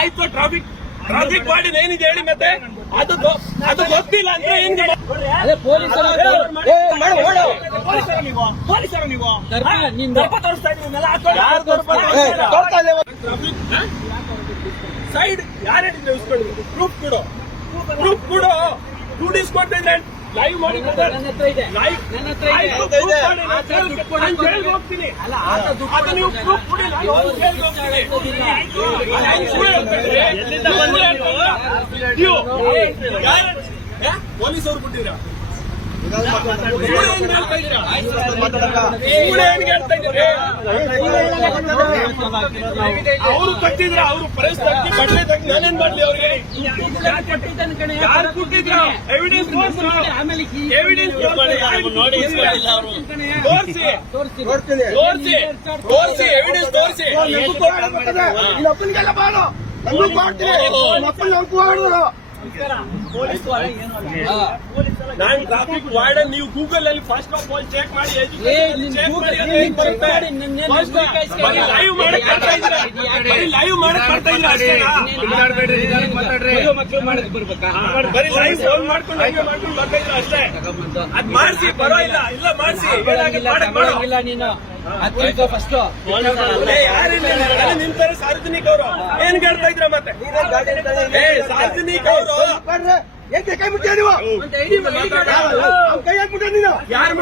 ಆಯ್ತು traffic warden ಏನಿದೆ ಹೇಳಿ ಮತ್ತೆ ಅದು ಗೊತ್ತಿಲ್ಲ ಅಂದ್ರೆ ಹೆಂಗೆ ಪೊಲೀಸರ ನೀವು ಸೈಡ್ ಯಾರು ಹೇಳಿದ್ರೆ ಇಸ್ಕೊಂಡು ಪ್ರೂಫ್ ಕೊಡು ಇಸ್ಕೊಡ್ತಿದ್ರೆ ಲೈವ್ ಮಾಡಿ ಹೋಗ್ತೀನಿ ನೀವು ಪ್ರೂಫ್ ಕೊಡಿ ಪೊಲೀಸರು ಕೊಟ್ಟಿದ್ರ ಅವರು ಕಟ್ಟಿದ್ರ ಅವ್ರು ಪ್ರೈಸ್ ತಗ್ಗಿ ಬಡ್ಲೆ ತಗ್ಗಿ ನಾನೇನ್ ಮಾಡ್ಲಿ ಅವ್ರಿಗೆ ಯಾರು ಕೊಟ್ಟಿದ್ರ ಎವಿಡೆನ್ಸ್ ತೋರಿಸಿ ಎವಿಡೆನ್ಸ್ ತೋರಿಸಿ ನಾನು ಟ್ರಾಫಿಕ್ ವಾರ್ಡನ್ ನೀವು ಗೂಗಲ್ ಅಲ್ಲಿ ಫಸ್ಟ್ ಆಫ್ ಆಲ್ ಚೆಕ್ ಮಾಡಿ ಲೈವ್ ಮಾಡಕ್ ಬರ್ತಾ ಇದ್ರ ಬರೀ ಲೈವ್ ಫೋನ್ ಮಾಡ್ಕೊಂಡು ಬರ್ತಾ ಇದ್ರ ಅಷ್ಟೇ ಅದ್ ಮಾಡಿಸಿ ಪರವಾಗಿಲ್ಲ ಇಲ್ಲ ಮಾಡಿಸಿ ನೀನು ಫಸ್ಟ್ ನಿಂತಾರೆ ಸಾರ್ವಜನಿಕ ಅವರು ಏನ್ ಕೇಳ್ತಾ ಇದ್ರ ಮತ್ತೆ ಸಾರ್ವಜನಿಕ ಅವರು ಕೈ ಮುಟ್ಟ ನೀವು ಕೈ ಯಾಕೆ ಮುಟ್ಟ ನೀನು ಯಾರು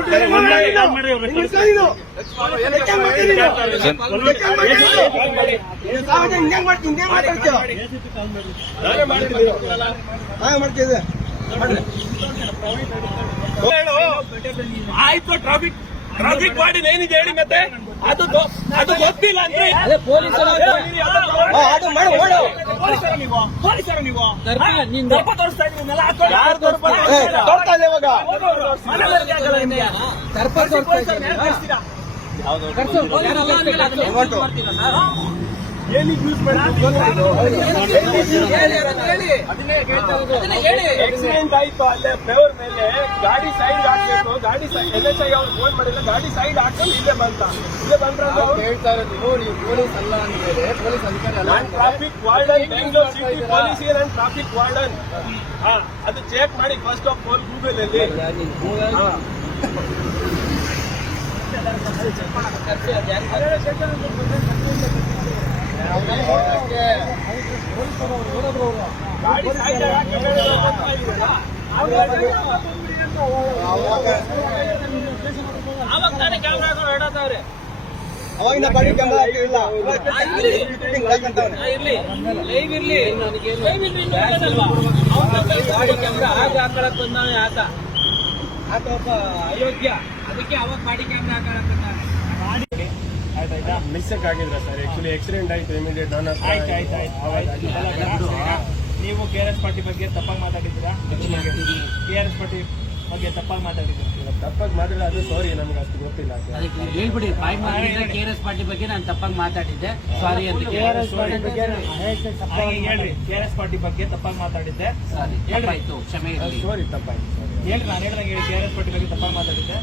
ಮಾಡ್ತಿದ್ದೆ ಆಯ್ತು ಟ್ರಾಫಿಕ್ ವಾರ್ಡನ್ ಏನಿದೆ ಹೇಳಿ ಮತ್ತೆ ಅದು ಗೊತ್ತಿಲ್ಲ ಅಂದ್ರೆ ನೀವು ದರ್ಪ ತೋರಿಸ್ತಾ ಏನಿಗೆ ಯೂಸ್ ಆಕ್ಸಿಡೆಂಟ್ ಆಯ್ತು ಅಲ್ಲೇ ಫ್ಲೇವರ್ ಮೇಲೆ ಗಾಡಿ ಸೈಡ್ ಹಾಕ್ಬೇಕು ಗಾಡಿ ಸೈಡ್ NHI ಅವ್ರು ಫೋನ್ ಮಾಡಿಲ್ಲ ಗಾಡಿ ಸೈಡ್ ಹಾಕೊಂಡು ಇಲ್ಲೇ ಬಂದ್ರೆ ಅವ್ರು ಹೇಳ್ತಾ ಇರೋದು ನೀವು ಪೊಲೀಸ್ ಅಲ್ಲ ಅಂದ್ಮೇಲೆ ಪೊಲೀಸ್ ಅಧಿಕಾರಿ ಅಲ್ಲ traffic warden Bengaluru city police and traffic warden ಅದು ಚೆಕ್ ಮಾಡಿ ಫಸ್ಟ್ ಆಫ್ ಆಲ್ ಗೂಗಲ್ ಅಲ್ಲಿ ಗಾಡಿ ಸೈಡ್ ಅವಾಗ ತಾನೇ ಕ್ಯಾಮ್ರಾಗಳು ಹೊಡತಾವ್ರೆ ಅವಾಗಿನ ಗಾಡಿ ಕ್ಯಾಮ್ರಾ ಇಲ್ಲ ಲೈವ್ ಇರ್ಲಿ ಗಾಡಿ ಕ್ಯಾಮ್ರಾ ಆಗ ಹಾಕೊಳಕ್ ಬಂದಾನೆ ಆತ ಒಬ್ಬ ಅಯೋಗ್ಯ ಅದಕ್ಕೆ ಅವಾಗ ಗಾಡಿ ಕ್ಯಾಮ್ರಾ ಹಾಕೊಳಕ್ ಬಂದಾನೆ ಮಿಸ್ಟೇಕ್ ಆಗಿದ್ರ ಸರ್ ಆಕ್ಚುಲಿ ಆಕ್ಸಿಡೆಂಟ್ ಆಯ್ತು ಇಮಿಡಿಯೇಟ್ ನೀವು KRS ಪಾರ್ಟಿ ಬಗ್ಗೆ ತಪ್ಪಾಗಿ ಮಾತಾಡಿದ್ದೀರಾ KRS ಪಾರ್ಟಿ ಬಗ್ಗೆ ತಪ್ಪಾಗಿ ಮಾತಾಡಿದ್ದೀರಾ ತಪ್ಪಾಗಿ ಮಾತಾಡಿದ್ರೆ ಅದು ಸಾರಿ ನಮ್ಗೆ ಅಷ್ಟು ಗೊತ್ತಿಲ್ಲ ಹೇಳ್ಬಿಡಿ KRS ಪಾರ್ಟಿ ಬಗ್ಗೆ ನಾನು ತಪ್ಪಾಗಿ ಮಾತಾಡಿದ್ದೆ ಸಾರಿ ಅಂತ ಹೇಳ್ರಿ KRS ಪಾರ್ಟಿ ಬಗ್ಗೆ ತಪ್ಪಾಗಿ ಮಾತಾಡಿದ್ದೆ ಸಾರಿ ಆಯ್ತು ಕ್ಷಮೆ ಇರಲಿ ಸಾರಿ ತಪ್ಪಾಯ್ತು ಹೇಳ್ರಿ ನಾನು ಹೇಳಿದಾಗ KRS ಪಾರ್ಟಿ ಬಗ್ಗೆ ತಪ್ಪಾಗಿ ಮಾತಾಡಿದ್ದೆ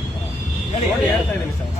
ಹೇಳ್ತಾ ಇದ್ದೀನಿ ಸರ್